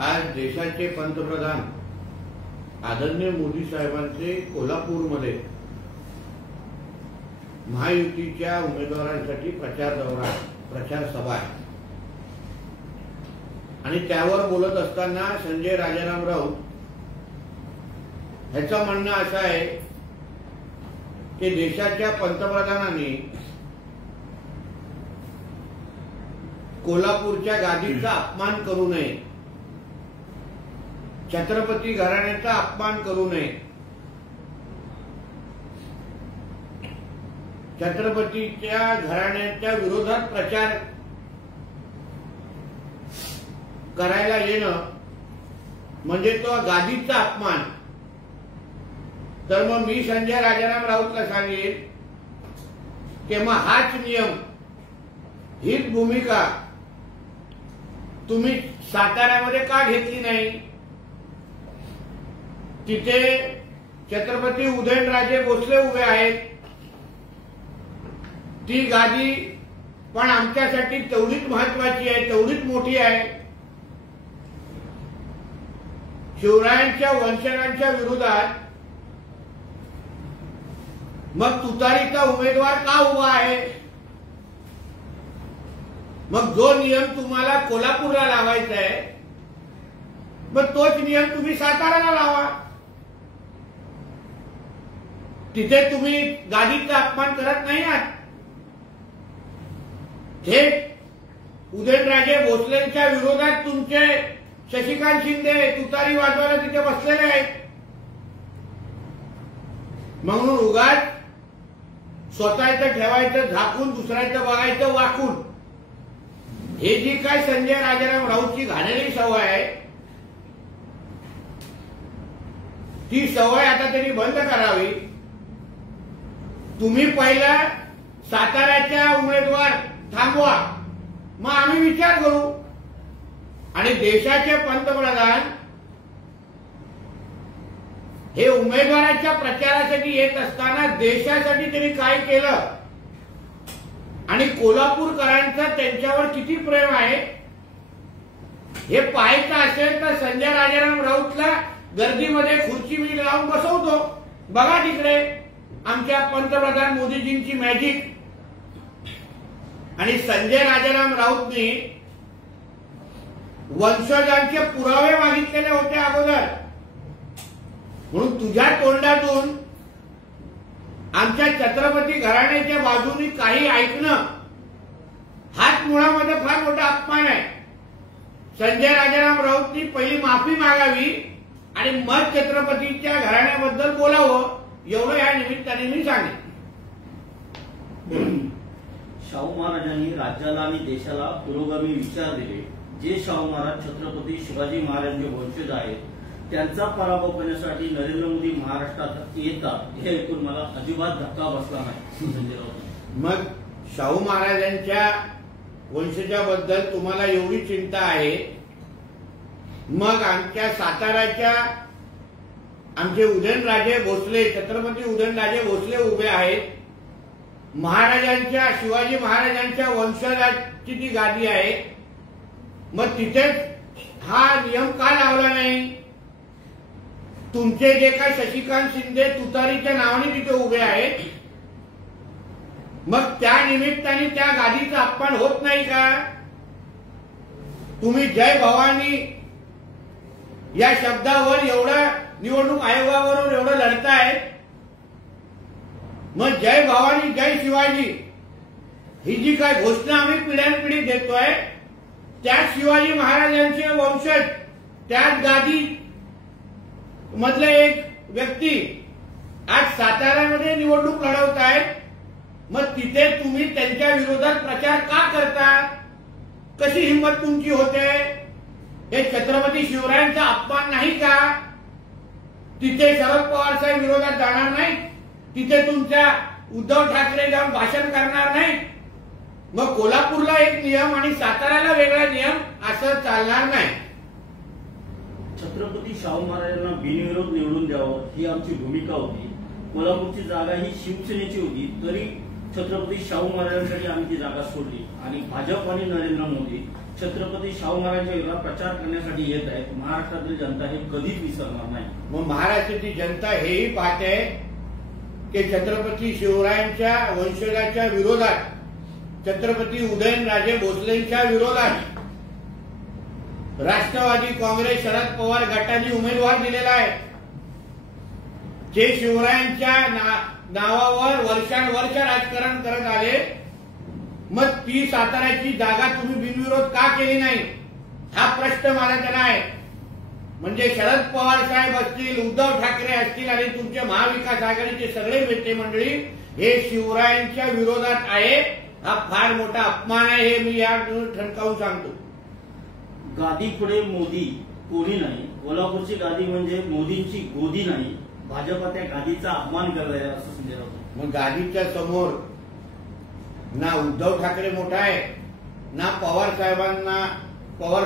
आज देशाचे पंतप्रधान आदरणीय मोदी साहेबांचे कोल्हापूरमध्ये महायुतीच्या उमेदवारांसाठी प्रचार सभा आहे आणि त्यावर बोलत असताना संजय राजाराम राऊत ह्याचं म्हणणं असं आहे की देशाच्या पंतप्रधानांनी कोल्हापूरच्या गादीचा अपमान करू नये, छत्रपती घराण्याचा अपमान करू नये, छत्रपतीच्या घराण्याच्या विरोधात प्रचार करायला येणं म्हणजे तो गादीचा अपमान। तर मग मी संजय राजाराम राऊतला सांगेन की मग हाच नियम, हीच भूमिका तुम्ही साताऱ्यामध्ये का घेतली नाही? तिथे छत्रपती उदयनराजे भोसले उभे आहेत, ती गादी पण आमच्यासाठी तेवढीच महत्वाची आहे, तेवढीच मोठी आहे। शिवरायांच्या वंशजांच्या विरोधात मग तुतारीचा उमेदवार का उभा आहे? मग जो नियम तुम्हाला कोल्हापूरला लावायचा आहे मग तोच नियम तुम्ही साताऱ्याला लावा। तिथे तुम्ही गादीचा अपमान करत नाही आहात, थेट उदयनराजे भोसलेंच्या विरोधात तुमचे शशिकांत शिंदे तुतारी वाजवायला तिथे बसलेले आहेत। म्हणून उगाच स्वतःचं ठेवायचं झाकून, दुसऱ्याचं बघायचं वाकून, हे जी काय संजय राजाराम राऊतची घाणेरडी सवय आहे ती सवय आता त्यांनी बंद करावी। तुम्ही पहिला साताऱ्याच्या उमेदवार थांबवा, मग आम्ही विचार करू। आणि देशाचे पंतप्रधान हे उमेदवाराच्या प्रचारासाठी येत असताना देशासाठी त्यांनी काय केलं आणि कोल्हापूरकरांचं त्यांच्यावर किती प्रेम आहे हे पाहायचं असेल तर संजय राजाराम राऊतला गर्दीमध्ये खुर्ची मी लावून बसवतो, बघा तिकडे आमच्या पंतप्रधान मोदीजींची मॅजिक। आणि संजय राजाराम राऊतनी वंशजांचे पुरावे मागितलेले होते अगोदर, म्हणून तुझ्या तोंडातून आमच्या छत्रपती घराण्याच्या बाजूनी काही ऐकणं हाच मुळामध्ये फार मोठा अपमान आहे। संजय राजाराम राऊतनी पहिली माफी मागावी आणि मग छत्रपतीच्या घराण्याबद्दल बोलावं, एवढं या निमित्ताने मी सांगेन। शाहू महाराजांनी राज्याला आणि देशाला पुरोगामी विचार दिले। जे शाहू महाराज छत्रपती शिवाजी महाराजांचे वंशज आहेत त्यांचा पराभव करण्यासाठी नरेंद्र मोदी महाराष्ट्रात येतात हे ऐकून मला अजिबात धक्का बसला नाही संजय राऊत। मग शाहू महाराजांच्या वंशजाबद्दल तुम्हाला एवढी चिंता आहे, मग आमच्या साताऱ्याच्या आमचे उदयनराजे भोसले, छत्रपती उदयनराजे भोसले उभे आहेत, महाराजांच्या शिवाजी महाराजांच्या वंशजाची ती गादी आहे, मग तिथेच हा नियम का लावला नाही? तुमचे जे काय शशिकांत शिंदे तुतारीच्या नावाने तिथे उभे आहेत, मग त्या निमित्ताने त्या गादीचा अपमान होत नाही का? तुम्ही जय भवानी या शब्दावर एवढं निवडणूक आयोगाबरोबर एवढं लढताय, मग जय भवानी जय शिवाजी ही जी काय घोषणा आम्ही पिढ्यानपिढी देतोय त्याच शिवाजी महाराजांचे वंशज, त्याच गादी मधले एक व्यक्ती आज साताऱ्यामध्ये निवडणूक लढवत आहेत, मग तिथे तुम्ही त्यांच्या विरोधात प्रचार का करता? कशी हिंमत तुमची होते? हे छत्रपती शिवरायांचा अपमान नाही का? तिथे शरद पवार साहेब विरोधात जाणार नाही, तिथे तुमच्या उद्धव ठाकरे जाऊन भाषण करणार नाही, मग कोल्हापूरला एक नियम आणि साताऱ्याला वेगळा नियम असं चालणार नाही। छत्रपती शाहू महाराजांना बिनविरोध निवडून द्यावं ही आमची भूमिका होती। कोल्हापूरची जागा ही शिवसेनेची होती, तरी छत्रपती शाहू महाराजांसाठी आम्ही ती जागा सोडली आणि भाजप आणि नरेंद्र मोदी छत्रपती शाहू महाराजांच्या विरोधात प्रचार करण्यासाठी येत आहेत. महाराष्ट्रातील जनता हे कधीच विसरणार नाही. मग महाराष्ट्राची जनता हेही पाहते की छत्रपती शिवरायांच्या वंशजाच्या विरोधात, छत्रपती उदयनराजे भोसलेंच्या विरोधात राष्ट्रवादी काँग्रेस शरद पवार गटाने उमेदवार दिलेला आहे, जे शिवरायांच्या नावावर वर्षानुवर्ष राजकारण करत आले. मग ती साताऱ्याची जागा तुम्ही बिनविरोध का केली नाही, हा प्रश्न मला त्यांना आहे. म्हणजे शरद पवार साहेब असतील, उद्धव ठाकरे असतील आणि तुमचे महाविकास आघाडीचे सगळे नेते मंडळी हे शिवरायांच्या विरोधात आहे. हा फार मोठा अपमान आहे, हे मी या ठणकावून सांगतो. गादी पुढे मोदी कोणी नाही. कोल्हापूरची गादी म्हणजे मोदींची गोदी नाही. भाजपा त्या गादीचा अपमान करत आहे असं संजय राऊत. मग गादीच्या समोर ना उद्धव ठाकरे मोठा आहे, ना पवार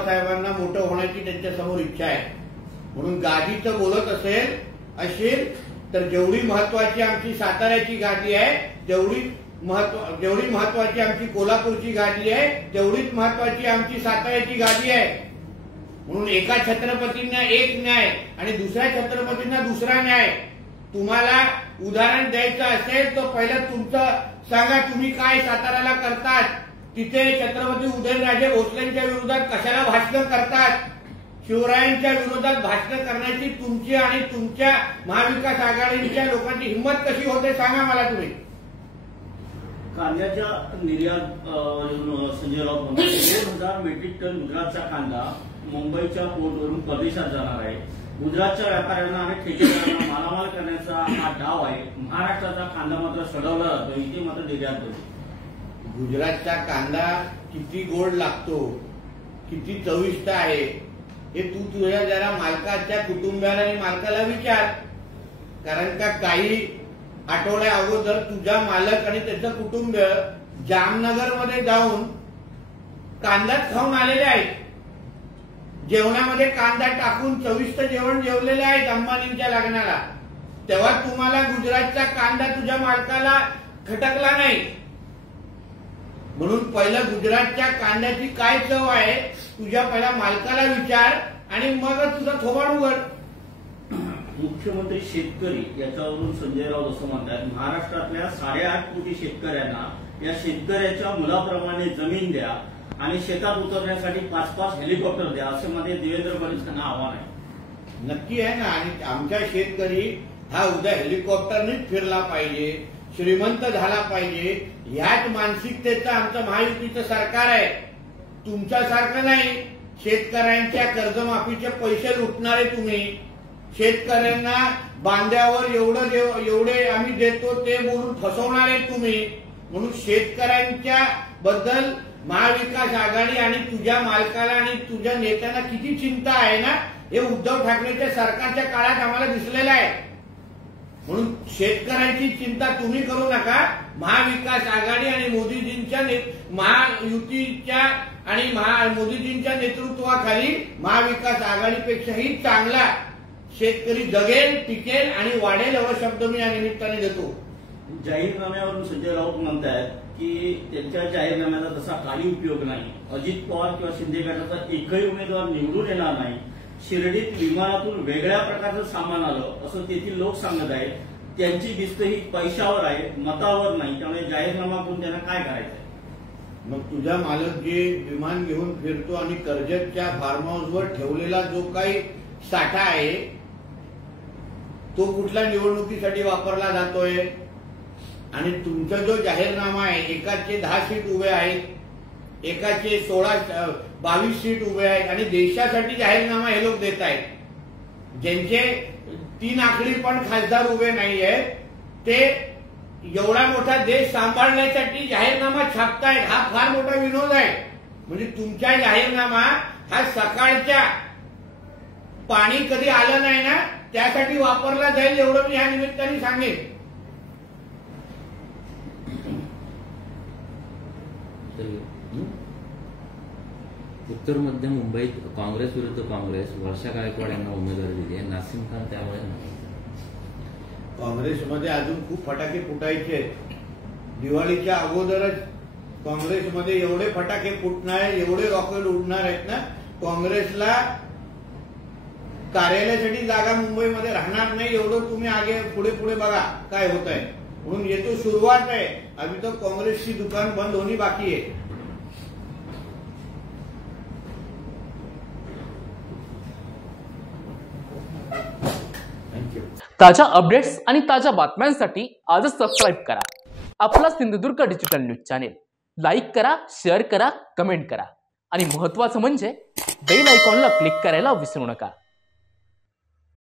साहेबांना मोठं होण्याची त्यांच्या समोर इच्छा आहे. म्हणून गादीचं बोलत असेल तर जेवढी महत्वाची आमची साताऱ्याची गादी आहे, जेवढी महत्वाची आमची कोल्हापूरची गादी आहे, तेवढीच महत्वाची आमची साताऱ्याची गादी आहे. म्हणून एका छत्रपतींना एक न्याय आणि दुसऱ्या छत्रपतींना दुसरा न्याय. तुम्हाला उदाहरण द्यायचं असेल तर पहिलं तुमचं सांगा, तुम्ही काय साताऱ्याला करतात. तिथे छत्रपती उदयनराजे भोसलेंच्या विरोधात कशाला भाषण करतात. शिवरायांच्या विरोधात भाषण करण्याची तुमची आणि तुमच्या महाविकास आघाडीच्या लोकांची हिंमत कशी होते सांगा मला तुम्ही. कांद्याच्या निर्यात संजय राऊत म्हणतात 2000 मेट्रिक टन गुजरातचा कांदा मुंबईच्या पोर्टवरून परदेशात जाणार आहे. गुजरातच्या व्यापाऱ्यांना आणि ठेकेदारांना मालामाल करण्याचा हा डाव आहे. महाराष्ट्राचा कांदा मात्र सडवला जातो, इथे मात्र निर्यात होते. गुजरातचा कांदा किती गोड लागतो, किती चविष्ट आहे हे तू तुझ्या जरा मालकाच्या कुटुंबाला आणि मालकाला विचार. कारण का काही आठवड्या अगोदर तुझा मालक आणि त्याचं कुटुंब जामनगरमध्ये जाऊन कांदा खाऊन आलेले आहेत. जेवणामध्ये कांदा टाकून चविष्ट जेवण जेवलेले आहेत अंबानींच्या लग्नाला. तेव्हा तुम्हाला गुजरातचा कांदा तुझ्या मालकाला खटकला नाही. म्हणून पहिलं गुजरातच्या कांद्याची काय चव आहे तुझ्या पहिल्या मालकाला विचार आणि मग तुझा थोबाड उघड. मुख्यमंत्री शेतकरी याच्यावरून संजय राऊत असं म्हणतात, महाराष्ट्रातल्या 8.5 कोटी शेतकऱ्यांना या शेतकऱ्याच्या मुलाप्रमाणे जमीन द्या आणि शेतात उतरण्यासाठी 5-5 हेलिकॉप्टर द्या, असे मध्ये देवेंद्र फडणवीस यांना आव्हान आहे. नक्की आहे ना. आणि आमचा शेतकरी हा उद्या हेलिकॉप्टरनेच फिरला पाहिजे, श्रीमंत झाला पाहिजे, ह्याच मानसिकतेचं आमचं महायुतीचं सरकार आहे. तुमच्यासारखं नाही. शेतकऱ्यांच्या कर्जमाफीचे पैसे लुटणारे तुम्ही, शेतकऱ्यांना बांध्यावर एवढे आम्ही देतो ते बोलून फसवणारे तुम्ही. म्हणून शेतकऱ्यांच्या बद्दल महाविकास आघाडी आणि तुझ्या मालकाला आणि तुझ्या नेत्यांना किती चिंता आहे ना, हे उद्धव ठाकरेच्या सरकारच्या काळात आम्हाला दिसलेलं आहे. म्हणून शेतकऱ्यांची चिंता तुम्ही करू नका. महाविकास आघाडी आणि मोदीजींच्या महायुतीच्या आणि मोदीजींच्या नेतृत्वाखाली महाविकास आघाडीपेक्षाही चांगला शेतकरी जगेल, टिकेल आणि वाढेल एवढा शब्द मी या निमित्ताने देतो. जाहीरनाम्यावरून संजय राऊत म्हणतायत की त्यांच्या जाहीरनाम्याचा तसा काही उपयोग नाही. अजित पवार किंवा शिंदे गटाचा एकही उमेदवार निवडून येणार नाही. शिर्डीत विमानातून वेगळ्या प्रकारचं सामान आलं असं तेथील लोक सांगत आहेत. त्यांची भिस्त ही पैशावर आहे, मतावर नाही. त्यामुळे जाहीरनामा करून त्यांना काय करायचंय. मग तुझा मालक जे विमान घेऊन फिरतो आणि कर्जतच्या फार्म हाऊसवर ठेवलेला जो काही साठा आहे तो कुठल्या निवडणुकीसाठी वापरला जातोय. आणि तुमचा जो जाहीरनामा आहे, एकाचे 10 सीट उभे आहेत, एकाचे 22 सीट उभे आहेत आणि देशासाठी जाहीरनामा हे लोक देत आहेत. ज्यांचे 3 आकडी पण खासदार उभे नाही आहेत ते एवढा मोठा देश सांभाळण्यासाठी जाहीरनामा छापतायत. हा फार मोठा विनोद आहे. म्हणजे तुमचा जाहीरनामा हा सकाळच्या पाणी कधी आलं नाही ना त्यासाठी वापरला जाईल एवढं मी ह्या निमित्ताने सांगेन. उत्तर मध्य मुंबईत काँग्रेस विरुद्ध काँग्रेस वर्षा गायकवाड यांना उमेदवारी दिली आहे. नासिम खान त्यामुळे काँग्रेसमध्ये अजून खूप फटाके फुटायचे आहेत. दिवाळीच्या अगोदरच काँग्रेसमध्ये एवढे फटाके फुटणार आहेत, एवढे रॉकेट उडणार आहेत ना, काँग्रेसला कार्यालयासाठी जागा मुंबईमध्ये राहणार नाही, एवढं तुम्ही आगे पुढे पुढे बघा काय होत आहे. म्हणून ये तो सुरुवात आहे, अभी तो काँग्रेसची दुकान बंद होणी बाकी आहे. ताज्या अपडेट्स आणि ताज्या बातम्यांसाठी आजच सबस्क्राईब करा आपला Sindhudurg digital news channel. Like करा, शेअर करा, कमेंट करा आणि महत्त्वाचं म्हणजे बेल आयकॉनला क्लिक करायला विसरू नका.